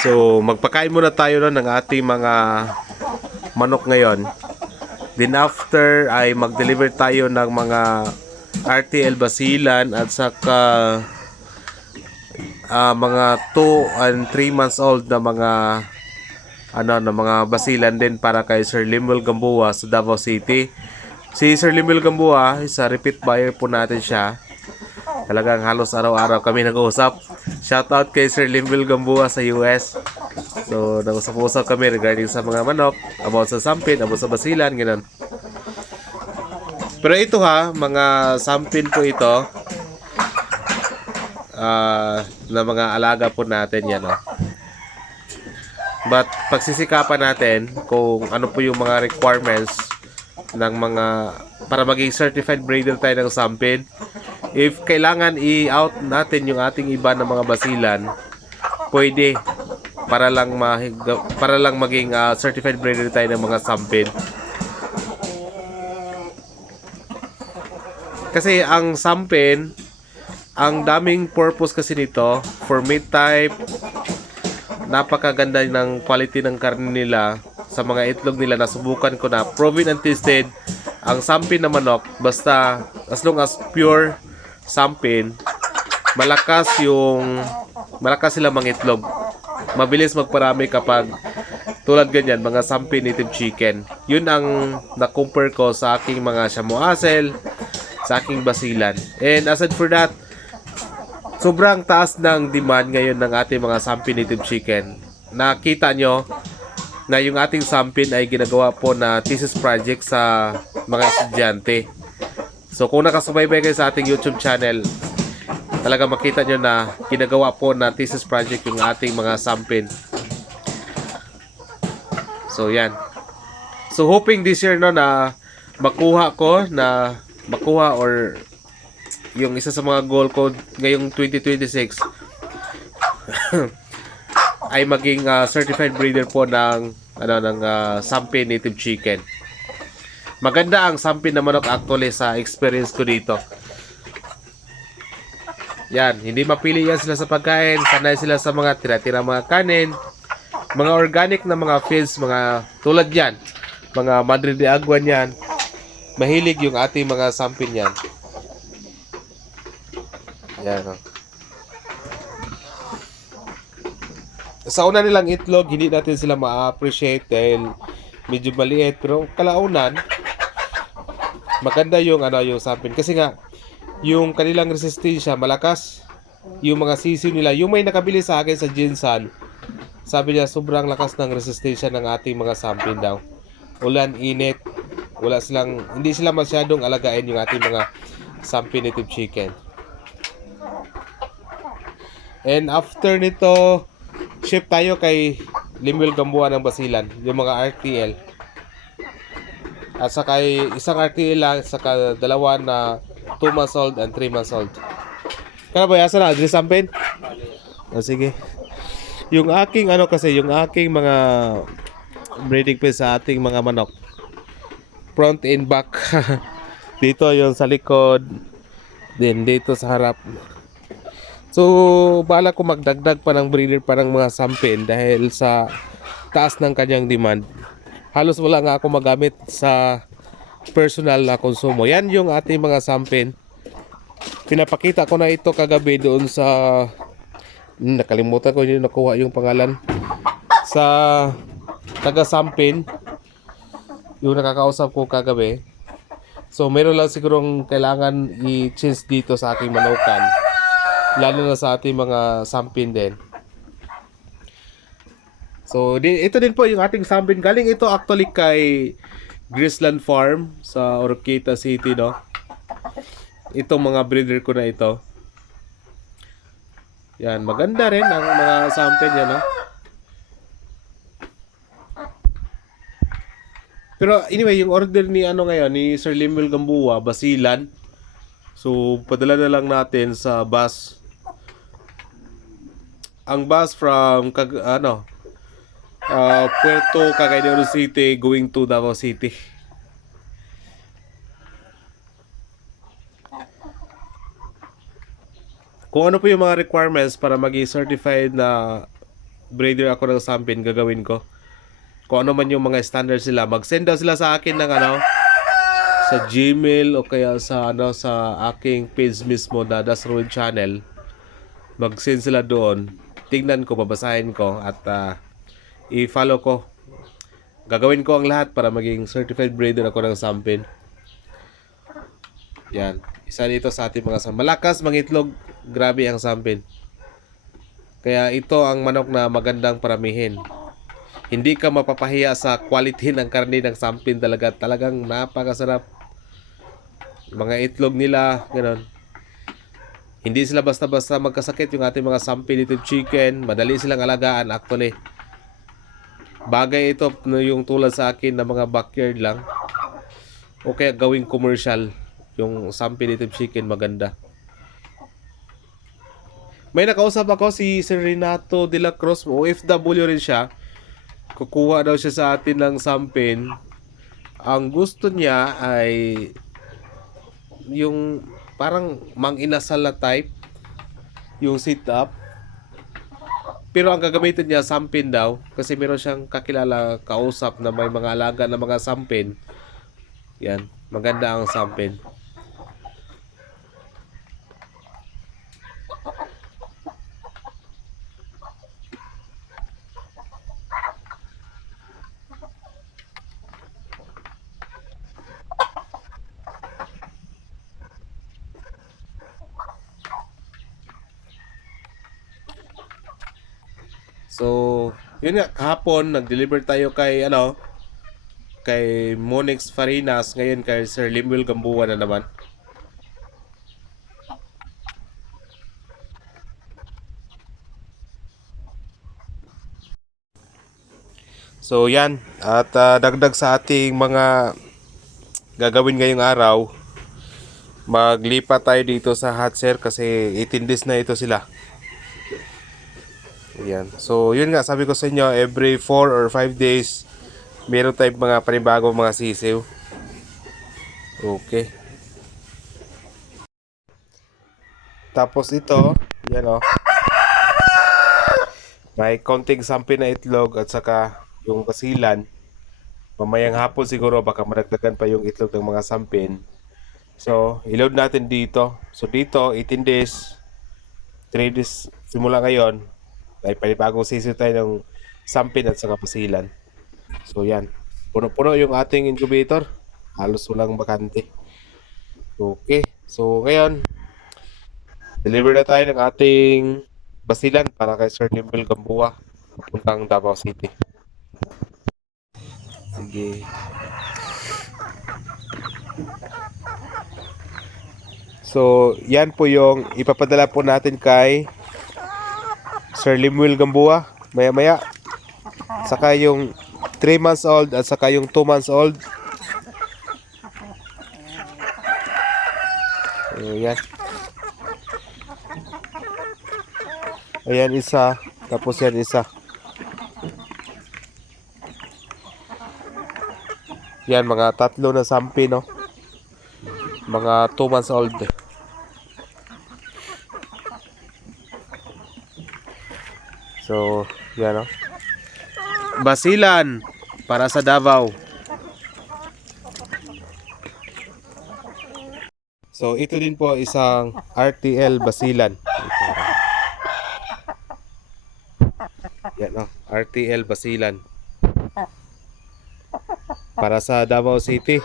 So, magpakain muna tayo no, ng ating mga manok ngayon. Then after ay mag-deliver tayo ng mga RTL basilan at saka mga 2 and 3 months old na mga na mga basilan din para kay Sir Lemuel Gamboa sa Davao City. Si Sir Lemuel Gamboa, isa repeat buyer po natin siya. Talagang halos araw-araw kami nag-uusap. Shoutout kay Sir Lemuel Gamboa sa US. So, nag-usap-usap kami regarding sa mga manok, about sa sampin, about sa basilan, ganun. Pero ito mga sampin po ito. Na mga alaga po natin yan. But pagsisikapan natin kung ano po yung mga requirements ng mga para maging certified breeder tayo ng sampin. If kailangan i-out natin yung ating iba ng mga basilan, pwede para lang maging certified breeder tayo ng mga sampin. Kasi ang sampin, ang daming purpose kasi nito for meat type. Napakaganda ng quality ng karne nila sa mga itlog nila. Nasubukan ko na, proven and tested ang sampin na manok. Basta as long as pure sampin, malakas sila mangitlog, mabilis magparami kapag tulad ganyan mga sampin native chicken. Yun ang na-compare ko sa aking mga Shamu Hassel, sa aking basilan. And aside for that, sobrang taas ng demand ngayon ng ating mga sampin native chicken. Nakita nyo na yung ating sampin ay ginagawa po na thesis project sa mga estudyante. So kung nakasubaybay kayo sa ating YouTube channel, talaga makita nyo na ginagawa po na thesis project yung ating mga sampin. So yan. So hoping this year na makuha or yung isa sa mga goal ko ngayong 2026 ay maging certified breeder po ng sampin native chicken. Maganda ang sampin na manok actually sa experience ko dito. Yan, hindi mapili yan sila sa pagkain, sanay sila sa mga tira-tira mga kanin, mga organic na mga feeds, mga tulad yan, mga Madre de Agua yan. Mahilig yung ating mga sampin yan. Yan. Sa una nilang itlog, hindi natin sila ma-appreciate dahil medyo maliit, pero kalaunan maganda yung sampin kasi nga yung kanilang resistensya malakas. Yung mga sisiw nila, yung may nakabili sa akin sa Jinsan, sabi niya sobrang lakas ng resistensya ng ating mga sampin daw. Ulan, init, hindi sila masyadong alagain yung ating mga sampin native chicken. And after nito, shift tayo kay Lemuel Gamboa ng basilan, yung mga RTL. At saka isang RTL lang, saka dalawa na 2 months old and 3 months old. Kaya ba yasa na, Adri Sampin? Sige. Yung aking yung aking mga breeding place sa ating mga manok, front and back. Dito yung sa likod, then dito sa harap. So, bala ko magdagdag pa ng breeder pa ng mga sampin dahil sa taas ng kanyang demand. Halos wala nga ako magamit sa personal na konsumo. Yan yung ating mga sampin. Pinapakita ko na ito kagabi doon sa nakalimutan ko yung nakuha yung pangalan sa taga sampin, yung nakakausap ko kagabi. So meron lang sigurong kailangan i-change dito sa aking manukan, lalo na sa ating mga sampin din. So ito din po yung ating sampin. Galing ito actually kay Graceland Farm sa Oroqueta City, no? Itong mga breeder ko na ito. Yan, maganda rin ang mga sampin yan, no? Pero anyway, yung order ni ngayon ni Sir Lemuel Gamboa, basilan. So padala na lang natin sa bus. Ang bus from Puerto Cagayan de City going to Davao City. Kung ano po yung mga requirements para maging certified na breeder ako ng Sampin, gagawin ko. Kung ano man yung mga standards sila, mag-send daw sila sa akin ng ano, sa Gmail o kaya sa ano, sa aking page mismo na Das Ruin Channel. Mag-send sila doon. Tingnan ko, babasahin ko at i-follow ko. Gagawin ko ang lahat para maging certified breeder ako ng Sampin. Yan. Isa dito sa ating mga Sampin. Malakas mangitlog, grabe ang Sampin. Kaya ito ang manok na magandang paramihin. Hindi ka mapapahiya sa quality ng karne ng Sampin talaga. Talagang napakasarap. Mga itlog nila, gano'n. Hindi sila basta-basta magkasakit yung ating mga Sampin native chicken. Madali silang alagaan actually. Bagay ito yung tulad sa akin na mga backyard lang. O kaya gawing commercial. Yung Sampin native chicken maganda. May nakausap ako si Sir Renato de la Cruz. OFW rin siya. Kukuha daw siya sa atin ng Sampin. Ang gusto niya ay yung parang mang-inasal na type yung sit-up. Pero ang gagamitin niya Sampin daw kasi meron siyang kakilala kausap na may mga alaga na mga Sampin. Yan, maganda ang Sampin. So, yun nga, kahapon nag-deliver tayo kay kay Monix Farinas, ngayon kay Sir Limuel Gambuan na naman. So yan, at dagdag sa ating mga gagawin ngayong araw, maglipat tayo dito sa Hatcher kasi 18 days na ito sila. Yan. So yun nga, sabi ko sa inyo, every 4 or 5 days meron tayong mga panibagong mga sisiw. Okay. Tapos ito, yan o. May konting Sampin na itlog at saka yung kasilan. Mamayang hapon siguro baka madagdagan pa yung itlog ng mga Sampin. So, i-load natin dito. So dito, 18 days, 3 days simula ngayon, ay panibagong sisiw tayo ng Sampin at saka pasilan. So yan, puno-puno yung ating incubator. Halos walang bakante. Okay, so ngayon, deliver na tayo ng ating basilan para kay Sir Limuel Gambuan puntang Davao City. Sige. So, yan po yung ipapadala po natin kay Sir Limuel Gambuan maya-maya. Saka yung 3 months old at saka yung 2 months old. Ayan. Ayan isa, tapos yan isa. Yan, mga tatlo na Sampin, no? Mga 2 months old. So, yan, no? Basilan para sa Davao. So, ito din po isang RTL Basilan. Yan, no? RTL Basilan. Para sa Davao City.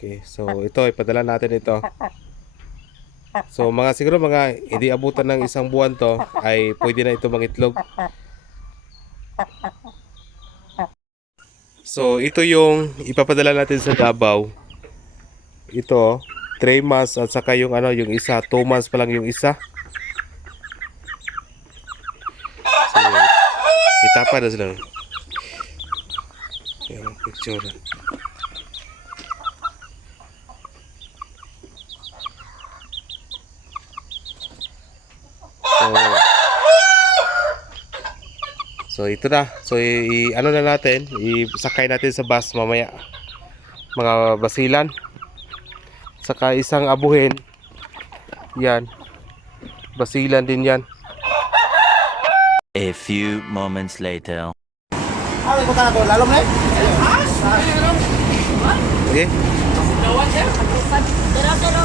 Okay, so ito ipadala natin ito. So siguro mga hindi abutan ng isang buwan to ay pwede na ito mangitlog. So ito yung ipapadala natin sa Davao. Ito 3 months at saka yung yung isa 2 months pa lang yung isa. So itapa na sila. Yung picture. So So ito na. So ano na natin, isakay natin sa bus mamaya. Mga basilan. Saka isang abuhin. Yan. Basilan din yan. A few moments later. Okay? Pero